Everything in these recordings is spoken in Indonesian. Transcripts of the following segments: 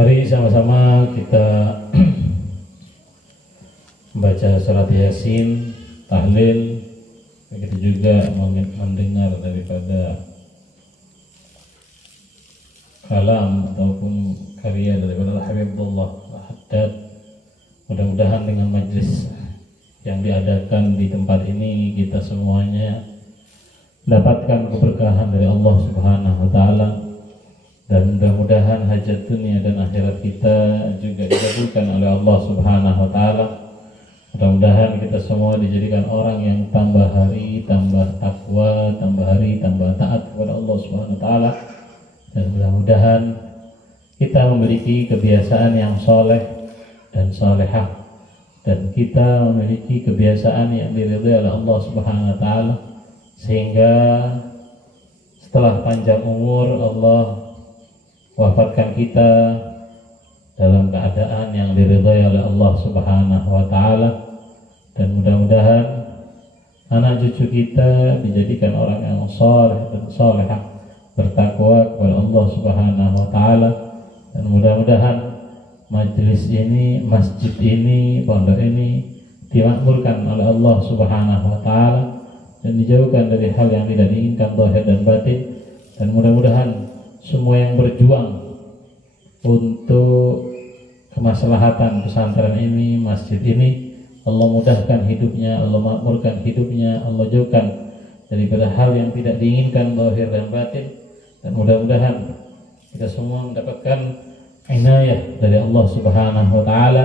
Mari sama-sama kita membaca surat Yasin, tahlil, begitu juga mendengar daripada kalam ataupun karya daripada Habibullah Al-Haddad. Mudah-mudahan dengan majlis yang diadakan di tempat ini kita semuanya mendapatkan keberkahan dari Allah Subhanahu wa taala, dan mudah-mudahan hajat dunia dan akhirat kita juga dikabulkan oleh Allah Subhanahu wa taala. Mudah-mudahan kita semua dijadikan orang yang tambah hari tambah takwa, tambah hari tambah taat kepada Allah Subhanahu wa taala, dan mudah-mudahan kita memiliki kebiasaan yang soleh dan solehah, dan kita memiliki kebiasaan yang diridhai oleh Allah Subhanahu wa taala, sehingga setelah panjang umur Allah wafatkan kita dalam keadaan yang diridhai oleh Allah Subhanahu wa taala. Dan mudah-mudahan anak cucu kita dijadikan orang yang saleh dan salehah, bertakwa kepada Allah Subhanahu wa taala. Dan mudah-mudahan majelis ini, masjid ini, pondok ini dimakmurkan oleh Allah Subhanahu wa taala dan dijauhkan dari hal yang tidak diinginkan zahir dan batin. Dan mudah-mudahan semua yang berjuang untuk kemaslahatan pesantren ini, masjid ini, Allah mudahkan hidupnya, Allah makmurkan hidupnya, Allah jauhkan daripada hal yang tidak diinginkan zahir dan batin. Dan mudah-mudahan kita semua mendapatkan inayah dari Allah Subhanahu wa taala.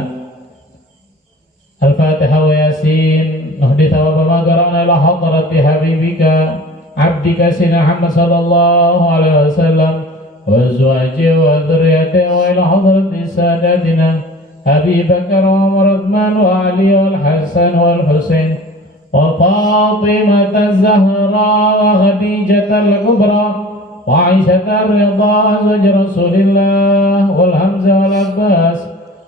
Al-Fatihah wa Yasin. Nahdi thawaba ma qara'na ila hadrati habibika abdika Sayyidina Muhammad sallallahu alaihi wasallam وأزواجه وذريته وإلى حضرة ساداتنا أبي بكر وعمر عثمان وعلي والحسن والحسين وفاطمة الزهراء وخديجة الكبرى وعائشة الرضا زوج رسول الله والحمزة والعباس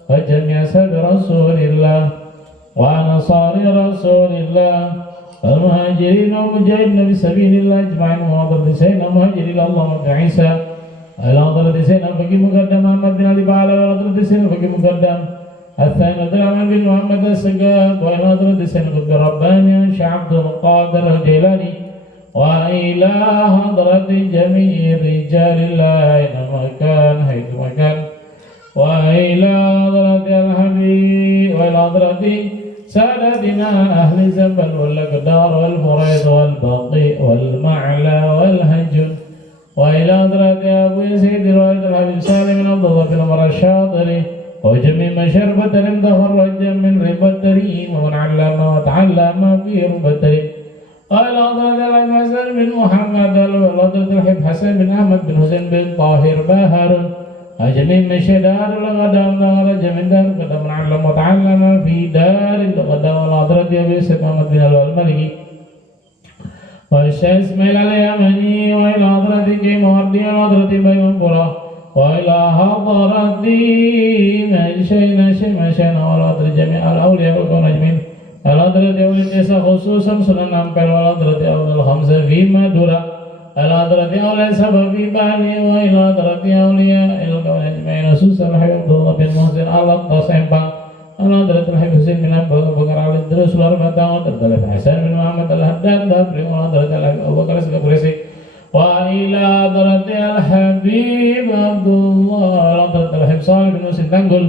وجميع سب رسول الله وأنصار رسول الله والمهاجرين والمجاهدين في سبيل الله أجمعين وحضرة سيدنا مهاجرين اللهم عيسى الأفضل سيدنا الفقيه مقدم محمد بن علي بعلى والأفضل سيدنا الفقيه مقدم الثاني عبد الرحمن بن محمد السقاف والأفضل سيدنا القطب الرباني شيخ عبد القادر الجيلاني وإلى حضرة جميع رجال الله أينما كان حيثما كان وإلى حضرة الحبيب وإلى حضرة سادتنا أهل الزنبل والأقدار والفريض والبقيع والمعلى والهجر وإلى حضرة أبو يزيد رواية الحبيب سالم بن عبد الله بن عمر الشاطري وجميع من شربة تخرج من ربا التريم ومن علم وتعلم في ربا التريم قال حضرة الحسن بن محمد وحضرة الحبيب حسن بن أحمد بن حسين بن طاهر باهر وجميع من شدار الغداء ونغرج من دار الغداء من علم وتعلم في دار الغداء وحضرة أبي سيد محمد بن المالكي والشيخ إسماعيل اليمني وإلى حضرة موردي وحضرة بيمنبرة وإلى حضرة مشينا شيخنا وحضرة جميع الأولياء والكون أجمعين الحضرة أولي النساء خصوصا سنن أمبل والحضرة أولي الخمسة في مدورة الحضرة أولي سبب في بالي وإلى حضرة أولياء الكون أجمعين خصوصا الحبيب عبد الله بن محسن الأقدس سempang الحضرة الحبيب حسين بن أبو بكر علي الدروس والرمضان والحضرة حسن بن محمد الحداد دابري والحضرة الحبيب أبو بكر السكبرسي وإلى حضرة الحبيب عبد الله الحضرة الحبيب صالح بن حسين تنقل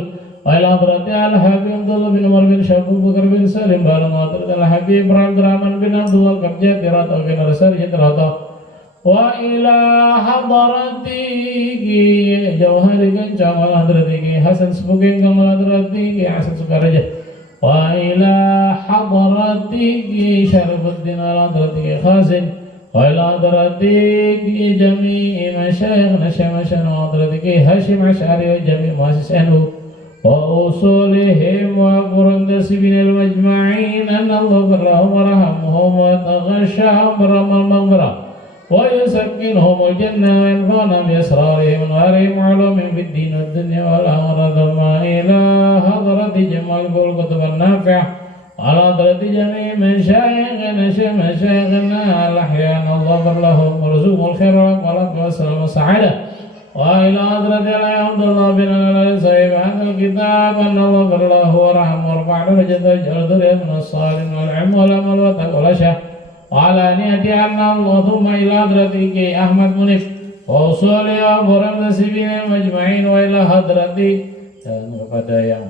وإلى حضرة الحبيب عبد الله بن عمر بن شابو بكر بن سالم بارم وحضرة الحبيب عبد الرحمن بن عبد الله القبجات راتو بن رسالة راتو وإلى حضرتي جوهر كنجم حضرتي حسن سبوكين كمال حضرتي حسن سكرجة وإلى حضرتي شرف الدين حضرتي خازن وإلى حضرتي جميع مشايخنا شمشنا حضرتي هاشم عشاري وجميع مؤسس أنو وأصولهم وقرندسبين المجمعين أن الله برهم ورحمهم وتغشاهم برحم المغفرة ويسكنهم الجنة وينفعنا بأسرارهم ونوارهم علومهم في الدين والدنيا والآخرة. ثم إلى حضرة جمال الكتب النافعة وعلى حضرة جميع مشايخنا الأحياء الله لهم ورزقهم الخير والبركة والسلام والسعادة وإلى حضرة عبد الله بن العلاء صاحب هذا الكتاب أن الله غفر له ورحمه ورفع درجته وجعل ذريته من الصالحين والعلم والعمل والتقوى والعشاء وعلى نيته أن الله ثم إلى حضرة أحمد منيف وأصولي وأبورا nasibin majma'in wa ila hadrati, dan kepada yang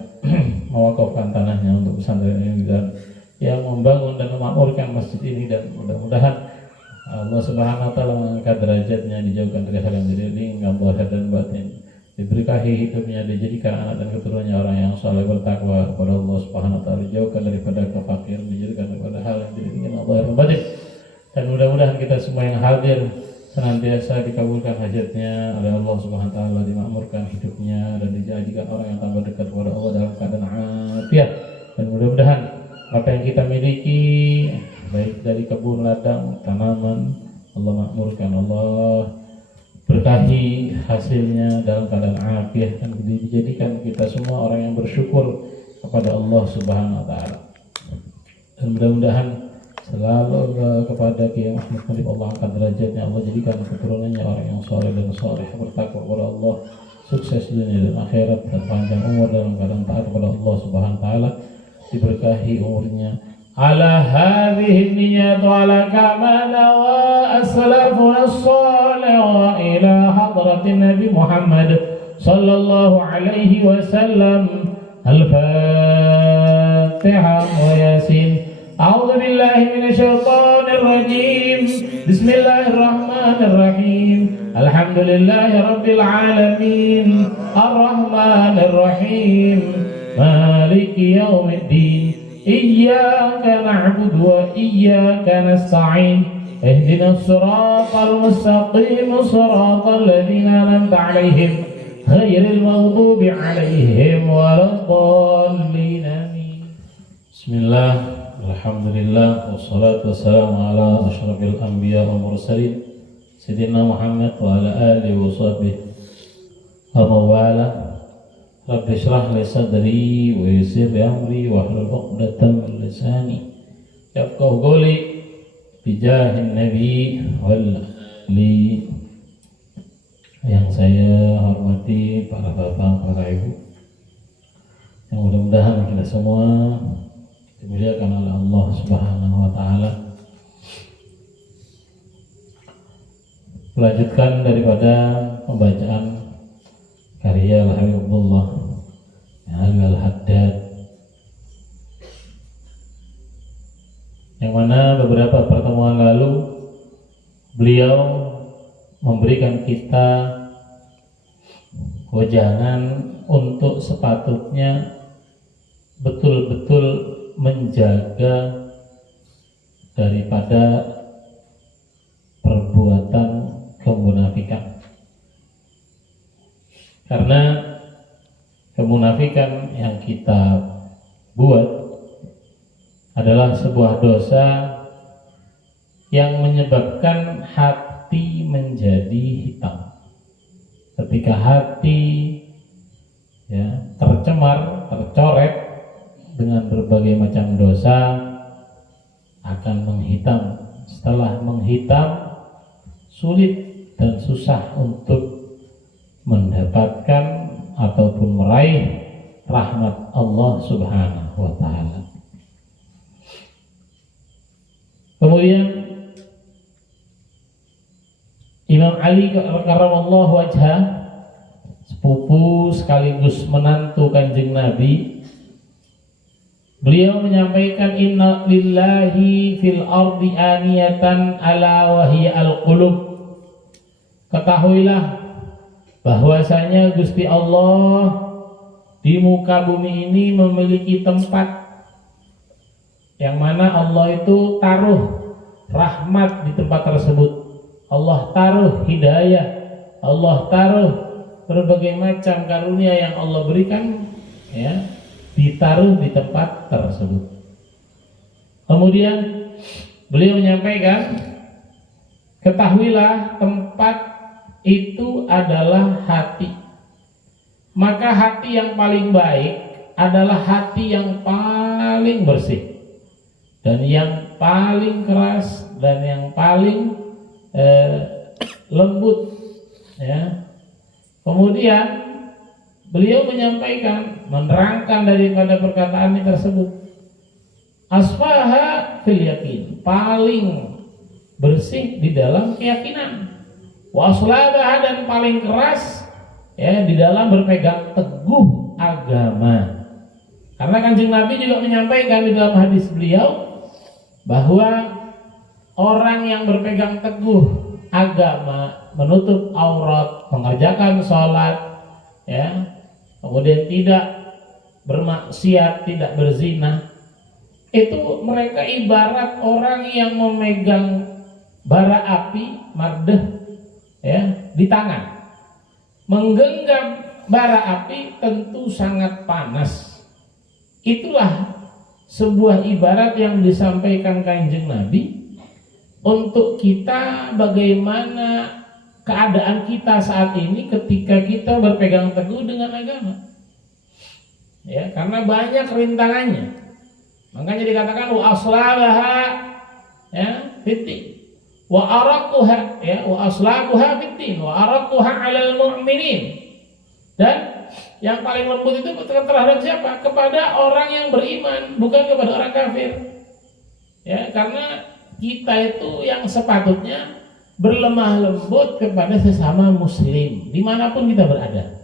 mewakafkan tanahnya untuk pesantren ini dan yang membangun dan memakmurkan masjid ini, dan mudah-mudahan Allah Subhanahu wa taala mengangkat derajatnya, dijauhkan dari hal yang tidak Allah dan batin, diberkahi hidupnya, dijadikan anak dan keturunannya orang yang saleh bertakwa kepada Allah Subhanahu wa taala, dijauhkan daripada kefakiran, dijadikan daripada hal yang tidak ingin Allah dan batin. Dan mudah-mudahan kita semua yang hadir senantiasa dikabulkan hajatnya oleh Allah Subhanahu wa taala, dimakmurkan hidupnya dan dijadikan orang yang tambah dekat kepada Allah dalam keadaan afiat. Dan mudah-mudahan apa yang kita miliki baik dari kebun, ladang, tanaman, Allah makmurkan, Allah berkahi hasilnya dalam keadaan afiat, dan dijadikan kita semua orang yang bersyukur kepada Allah Subhanahu wa taala. Dan mudah-mudahan selalu kepada Kiai Ahmad Munif Allah angkat derajatnya, Allah jadikan keturunannya orang yang saleh dan saleh, bertakwa kepada Allah, sukses dunia dan akhirat, dan panjang umur dalam keadaan taat kepada Allah Subhanahu wa taala, diberkahi umurnya. Ala hadhihi niyyatu ala kama nawa as-salafun as-salih wa ila hadratin Nabi Muhammad sallallahu alaihi wasallam. Al-Fatiha wa Yasin. A'udzu billahi minasyaitonir rajim. Bismillahirrahmanirrahim. Alhamdulillahi rabbil alamin. Arrahmanir rahim. Maliki yaumiddin. Iyyaka na'budu wa iyyaka nasta'in. Ihdinas siratal mustaqim, siratal ladzina an'amta 'alaihim ghairil maghdubi 'alaihim waladdallin. Amin. Bismillah. Alhamdulillah, wassalatu wassalamu ala asyrafil anbiya wal mursalin Sayyidina Muhammad wa ala alihi wa sahbihi wa mawala. Rabbi shrah li sadri wa yassir li amri wa hlul 'uqdatam min lisani yafqahu qawli bi jahin nabi wal li. Yang saya hormati para bapak, para ibu, yang mudah-mudahan kita semua dimuliakan oleh Allah Subhanahu wa taala. Melanjutkan daripada pembacaan karya Al-Habibullah Al-Haddad, yang mana beberapa pertemuan lalu beliau memberikan kita wejangan untuk sepatutnya betul-betul menjaga daripada perbuatan kemunafikan, karena kemunafikan yang kita buat adalah sebuah dosa yang menyebabkan hati menjadi hitam. Ketika hati tercemar, tercoret dengan berbagai macam dosa, akan menghitam. Setelah menghitam, sulit dan susah untuk mendapatkan ataupun meraih rahmat Allah Subhanahu wa taala. Kemudian Imam Ali karramallahu wajhah, sepupu sekaligus menantu Kanjeng Nabi, beliau menyampaikan inna lillahi fil ardi aniyatan ala wahiya al-qulub. Ketahuilah bahwasanya Gusti Allah di muka bumi ini memiliki tempat yang mana Allah itu taruh rahmat di tempat tersebut. Allah taruh hidayah, Allah taruh berbagai macam karunia yang Allah berikan, ditaruh di tempat tersebut. Kemudian beliau menyampaikan, ketahuilah tempat itu adalah hati. Maka hati yang paling baik adalah hati yang paling bersih, dan yang paling keras, dan yang paling lembut, Kemudian beliau menyampaikan, menerangkan daripada perkataan ini tersebut, asfaha fil yakin, paling bersih di dalam keyakinan, wa aslabaha, dan paling keras ya di dalam berpegang teguh agama. Karena Kanjeng Nabi juga menyampaikan di dalam hadis beliau bahwa orang yang berpegang teguh agama, menutup aurat, mengerjakan sholat, ya, kemudian tidak bermaksiat, tidak berzina, itu mereka ibarat orang yang memegang bara api, mardeh, ya, di tangan. Menggenggam bara api tentu sangat panas. Itulah sebuah ibarat yang disampaikan Kanjeng Nabi untuk kita, bagaimana keadaan kita saat ini ketika kita berpegang teguh dengan agama. Ya, karena banyak rintangannya. Makanya dikatakan wa aslabaha, ya, fitin, wa araquha, ya, wa aslabuha fitin, wa araquha 'alal mu'minin. Dan yang paling lembut itu terhadap siapa? Kepada orang yang beriman, bukan kepada orang kafir. Ya, karena kita itu yang sepatutnya berlemah lembut kepada sesama muslim dimanapun kita berada.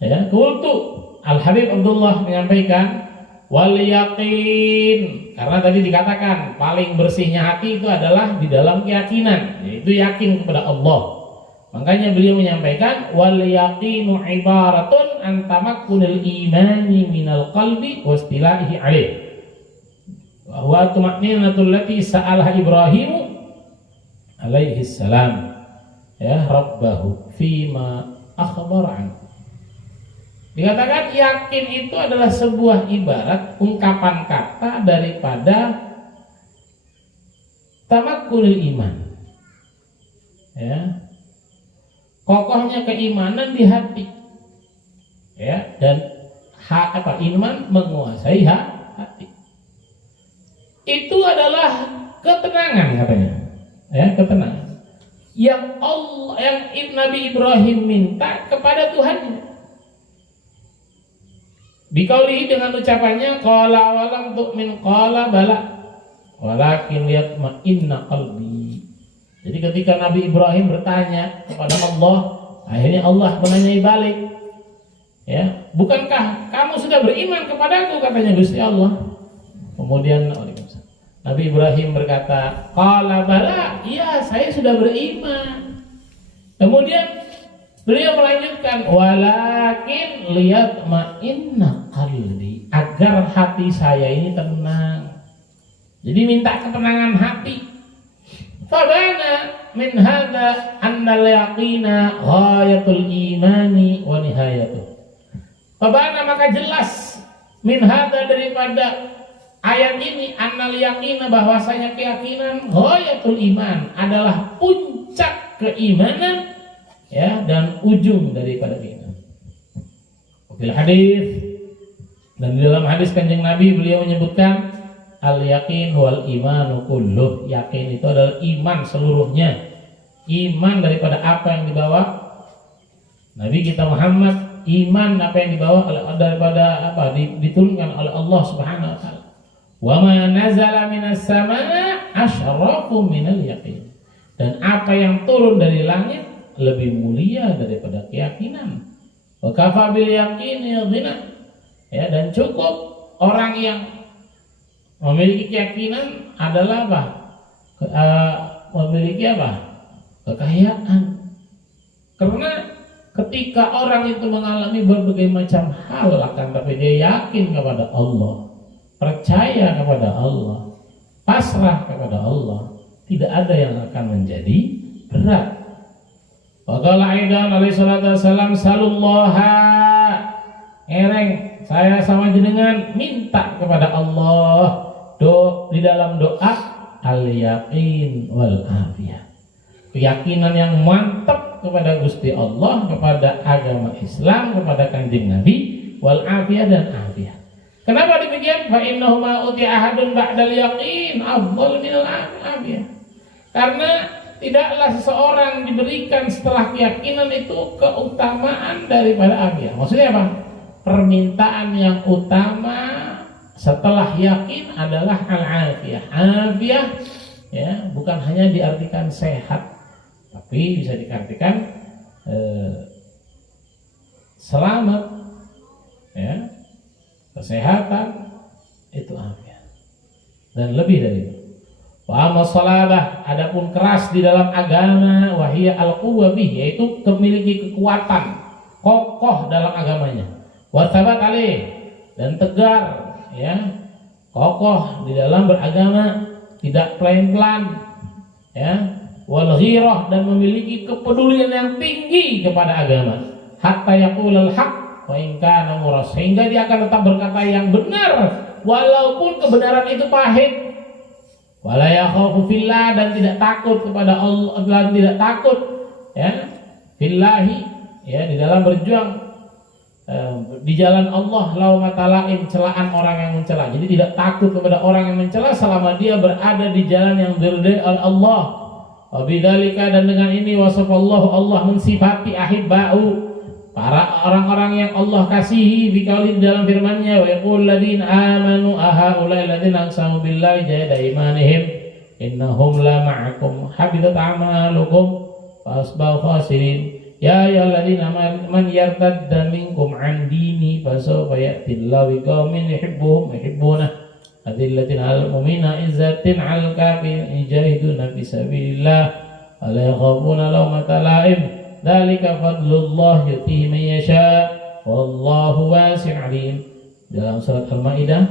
Ya, kultu Al Habib Abdullah menyampaikan wal yaqin, karena tadi dikatakan paling bersihnya hati itu adalah di dalam keyakinan, yaitu yakin kepada Allah. Makanya beliau menyampaikan wal yaqinu ibaratun an tamakkunil imani minal qalbi wastilaihi alaih wa huwa tuma'ninatul lati sa'alaha Ibrahim alaihi salam ya rabbahu fima akhbara anhu. Dikatakan yakin itu adalah sebuah ibarat, ungkapan kata daripada tamakkunil iman, ya, kokohnya keimanan di hati, ya, dan iman menguasai hati. Itu adalah ketenangan katanya, ya, ketenangan yang Nabi Ibrahim minta kepada Tuhannya. Biqaulihi, dengan ucapannya qala walam tu'min qala bala walakin liyatma'inna qalbi. Jadi ketika Nabi Ibrahim bertanya kepada Allah, akhirnya Allah menanyai balik, ya, bukankah kamu sudah beriman kepadaku, katanya Gusti Allah. Kemudian Nabi Ibrahim berkata, qala bala, iya saya sudah beriman. Kemudian beliau melanjutkan, walakin liyatma'inna qalbi, agar hati saya ini tenang. Jadi minta ketenangan hati. Fabana min hadza anna al-yaqina ghayatul imani wa nihayatuh. Fabana, maka jelas min hadza, daripada ayat ini, anna al-yaqina, bahwasanya keyakinan, ghayatul iman, adalah puncak keimanan, ya, dan ujung daripada keimanan. Fil hadis, dan di dalam hadis Kanjeng Nabi beliau menyebutkan al-yaqin wal imanu kulluh. Yakin itu adalah iman seluruhnya. Iman daripada apa yang dibawa Nabi kita Muhammad, iman apa yang dibawa daripada apa diturunkan oleh Allah Subhanahu wa taala. Wa ma nazala minas samaa asyrafu minal yaqin. Dan apa yang turun dari langit lebih mulia daripada keyakinan. Wa kafa bil yaqini ghina. Ya, dan cukup orang yang memiliki keyakinan adalah apa? Memiliki apa? Kekayaan. Karena ketika orang itu mengalami berbagai macam hal, akan tapi dia yakin kepada Allah, percaya kepada Allah, pasrah kepada Allah, tidak ada yang akan menjadi berat. Wa qala aidan alaihi salatu wasalam, salullaha, ereng saya sama jenengan minta kepada Allah di dalam doa al-yaqin wal afiyah, keyakinan yang mantap kepada Gusti Allah, kepada agama Islam, kepada Kanjeng Nabi, wal afiyah, dan afiyah. Kenapa demikian? Fa innahu ma uti ahadun ba'dal yaqin afdal minal afiyah. Karena tidaklah seseorang diberikan setelah keyakinan itu keutamaan daripada afiyah. Maksudnya apa? Permintaan yang utama setelah yakin adalah al-afiyah. Afiyah ya, bukan hanya diartikan sehat, tapi bisa diartikan selamat, ya, kesehatan, itu afiyah. Dan lebih dari itu. Wa amma salabah, adapun keras di dalam agama, wahiyya al-quwwah bih, yaitu memiliki kekuatan, kokoh dalam agamanya. Wa tsabat alaih, dan tegar, ya, kokoh di dalam beragama, tidak pelan-pelan, ya, wal ghirah, dan memiliki kepedulian yang tinggi kepada agama, hatta yaqulal haq wa in kana muras, sehingga dia akan tetap berkata yang benar walaupun kebenaran itu pahit. Wala yakhafu fillah, dan tidak takut kepada Allah, dan tidak takut, ya, fillahi, ya, di dalam berjuang di jalan Allah, laumata laim, celaan orang yang mencela. Jadi tidak takut kepada orang yang mencela selama dia berada di jalan yang diridhai oleh Allah. Wa bidzalika, dan dengan ini wasafallahu, Allah mensifati ahibba'u, para orang-orang yang Allah kasihi, biqauli, dalam firman-Nya, wa yaqul ladzina amanu ahaulai ladzina aqsamu billahi jahada imanihim innahum la ma'akum habitat a'malukum fa asbahu khasirin. Ya ayyuhalladzina man yartadda minkum an dini fasawfa ya'tillahu biqaumin yuhibbuhum wa yuhibbunah adillatin 'alal mu'minina izzatin 'alal kafirin yujahiduna fi sabilillah wa la yakhafuna lawmata la'im. Dzalika fadlullah yutihi man yasha wallahu wasi'un 'alim. Dalam surat Al-Maidah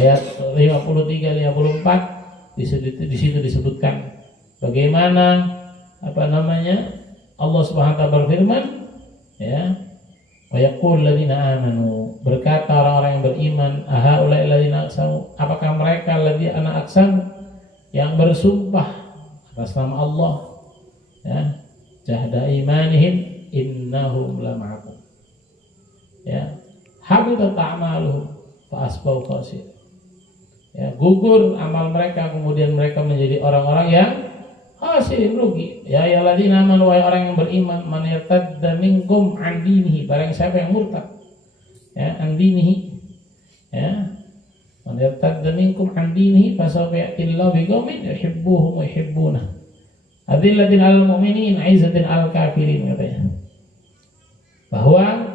ayat 53-54 di situ disebutkan bagaimana Allah Subhanahu wa taala berfirman, ya, wa yaqul ladzina amanu, berkata orang-orang yang beriman, ahaulai ladzina aqsamu, apakah mereka ladzina aqsamu, yang bersumpah atas nama Allah, ya, jahda imanihim innahum la ma'akum, ya, habitat a'maluhum fa asbahu khasir, ya, gugur amal mereka, kemudian mereka menjadi orang-orang yang khasirin, rugi. Ya ayyuhalladzina amanu, wahai orang yang beriman, man yartadda minkum an dinihi, barang siapa yang murtad, ya, an dinihi, ya, man yartadda minkum an dinihi fasawfa ya'tillahu biqaumin yuhibbuhum wa yuhibbunah adillatin 'alal mu'minin 'izzatin 'alal kafirin, katanya. Bahwa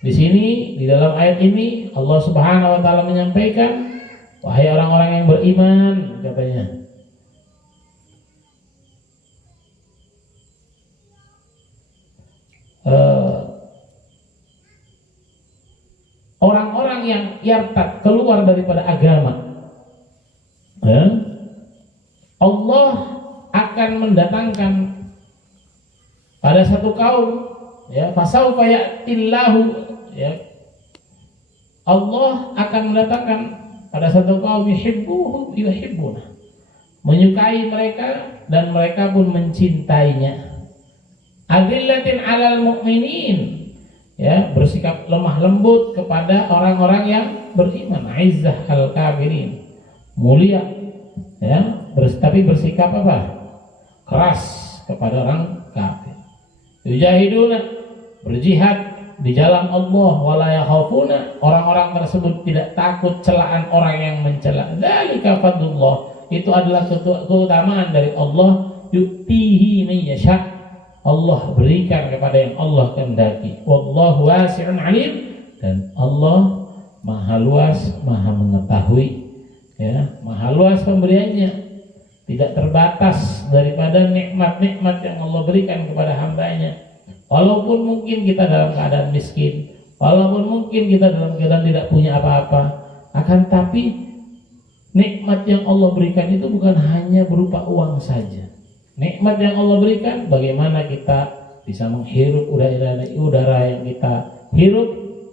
di sini, di dalam ayat ini, Allah Subhanahu wa taala menyampaikan, wahai orang-orang yang beriman, katanya, orang-orang yang yartad, keluar daripada agama, ya, Allah akan mendatangkan pada satu kaum, ya, fasaufa ya'tillahu, ya, Allah akan mendatangkan pada satu kaum yuhibbuhum yuhibbuna, menyukai mereka dan mereka pun mencintainya. Adillatin 'alal mu'minin, ya, bersikap lemah lembut kepada orang-orang yang beriman. Izzah al kafirin, mulia, ya, tapi bersikap apa? Keras kepada orang kafir. Yujahiduna, berjihad di jalan Allah, wala yakhafuna, orang-orang tersebut tidak takut celaan orang yang mencela. Dzalika fadlullah, itu adalah keutamaan dari Allah, yutihi man yasha, Allah berikan kepada yang Allah kehendaki. Wallahu wasi'un 'alim, dan Allah Maha luas, Maha mengetahui, ya, Maha luas pemberiannya, tidak terbatas daripada nikmat-nikmat yang Allah berikan kepada hambanya. Walaupun mungkin kita dalam keadaan miskin, walaupun mungkin kita dalam keadaan tidak punya apa-apa, akan tapi nikmat yang Allah berikan itu bukan hanya berupa uang saja. Nikmat yang Allah berikan, bagaimana kita bisa menghirup udara yang kita hirup,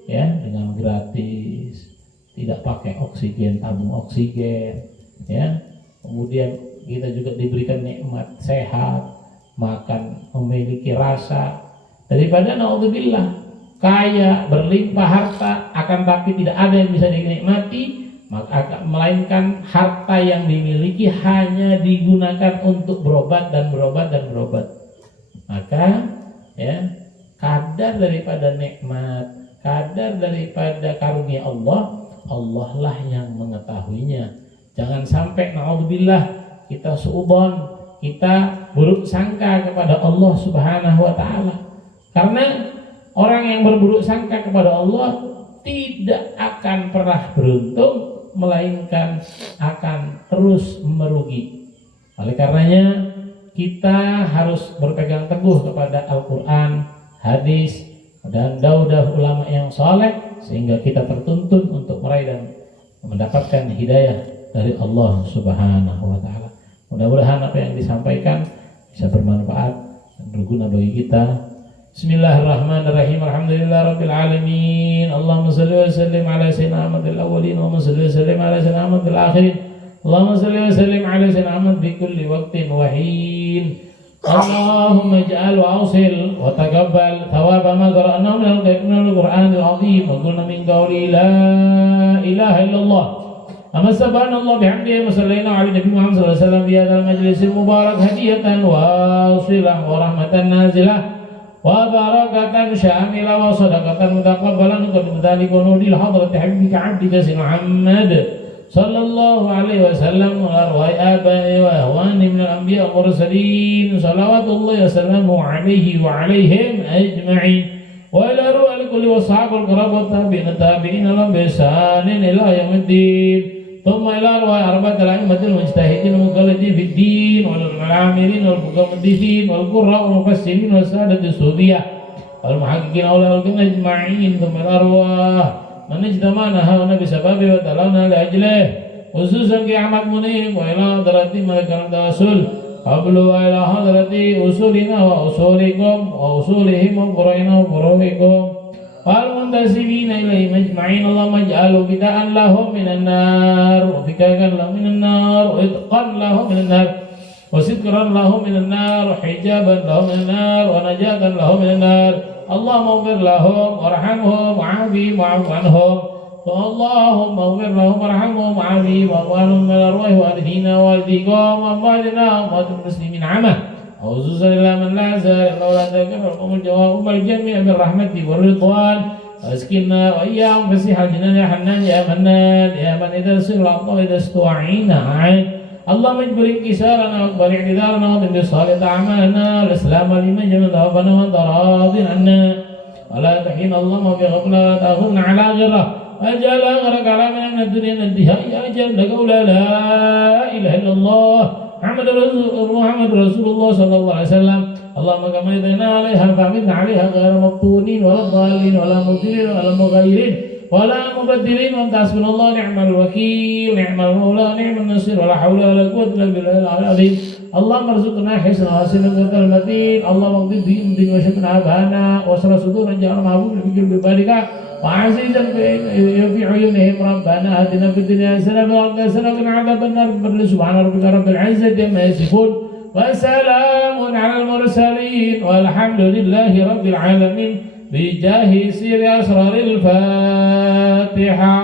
ya, dengan gratis, tidak pakai oksigen, tabung oksigen, ya. Kemudian kita juga diberikan nikmat sehat, makan memiliki rasa, daripada naudzubillah kaya berlimpah harta akan tapi tidak ada yang bisa dinikmati melainkan harta yang dimiliki hanya digunakan untuk berobat dan berobat dan berobat. Maka ya, kadar daripada nikmat, kadar daripada karunia Allah, Allah lah yang mengetahuinya. Jangan sampai naudzubillah kita suudzon, kita buruk sangka kepada Allah Subhanahu wa taala. Karena orang yang berburuk sangka kepada Allah tidak akan pernah beruntung, melainkan akan terus merugi. Oleh karenanya kita harus berpegang teguh kepada Al-Quran, hadis, dan daudah ulama yang saleh, sehingga kita tertuntun untuk meraih dan mendapatkan hidayah dari Allah Subhanahu wa taala. Mudah-mudahan apa yang disampaikan bisa bermanfaat dan berguna bagi kita. Bismillahirrahmanirrahim. Alhamdulillahirabbil alamin. Allahumma shalli wa sallim ala sayyidina Muhammadil awwalin wa shalli wa sallim ala sayyidina Muhammadil akhirin. Allahumma shalli wa sallim ala sayyidina Muhammad fi kulli waqtin wa hin. Allahumma ij'al wa awsil wa taqabbal thawaba ma qara'na min al-Qur'anil azim wa qulna min qawli la ilaha illallah. Amma subhanallah bihamdihi wa sallallahu ala nabi Muhammad sallallahu alaihi wasallam fi hadzal majlisil mubarak hadiyatan wa silah wa rahmatan nazilah wa barakatan syamilah wa sadaqatan mutaqabbalan qad dzalika nudil hadrati habibika abdika si Muhammad sallallahu alaihi wasallam wa arwah abai wa ahwani min al-anbiya wal mursalin salawatullahi wa salamu alaihi wa alaihim ajma'in wa ila ru'al kulli washabul qarabat tabi'in lahum bi ihsanin ila yaumiddin. ثم إلى أرواح أربعة الأئمة المجتهدين المقلدين في الدين والعاملين والمحدثين والقراء والمفسرين والسادة الصوفية والمحققين أولياء الدين أجمعين. ثم إلى أرواح من اجتمعنا هنا بسببه وتلانا لأجله خصوصا كأحمد منيب وإلى حضرة ملك التوسل قبل وإلى حضرة أصولنا وأصولكم وأصولهم وفروعنا وفروعكم والمنتسبين إليهم أجمعين. اللهم اجعله فداء لهم من النار وفكاكا لهم من النار وإتقا لهم من النار وسترا لهم من النار وحجابا لهم من النار ونجاة لهم من النار. اللهم اغفر لهم وارحمهم وعافهم واعف عنهم. اللهم اغفر لهم وارحمهم وعافهم واعف عنهم من الأرواح والدينا والديكم وأمواتنا وأموات المسلمين عامة وخصوصا إلى من لا زال ولا ذكر الأمم الجواب الجميع بالرحمة والرضوان واسكننا وإياهم فسيح الجنان يا حنان يا منان يا من إذا سر الأعضاء إذا استوعينا عين. اللهم اجبر انكسارنا واكبر اعتذارنا واضم بصالح أعمالنا الإسلام لمن جمع ذهبنا وأنت راض عنا ولا تحين اللهم في غفلة ولا تأخذنا على غرة واجعل آخرك على من الدنيا الانتهاء أجل لقول لا إله إلا الله محمد رسول الله صلى الله عليه وسلم. اللهم كما يدينا عليها فعمدنا عليها غير مفتونين ولا ضالين ولا مبتلين ولا مغيرين ولا مبدلين وانت حسبنا الله نعم الوكيل نعم المولى نعم النصير ولا حول ولا قوة إلا بالله العظيم. اللهم ارزقنا حسن واسن قوة المتين. اللهم اغفر بهم وشفنا أبانا واشرح صدورنا جعل محبوب في قلب بارك وعزيزا في عيونهم. ربنا آتنا في الدنيا حسنة وفي الآخرة حسنة وقنا عذاب النار. سبحان ربك رب العزة عما يصفون وسلام على المرسلين والحمد لله رب العالمين بجاه سير أسرار الفاتحة.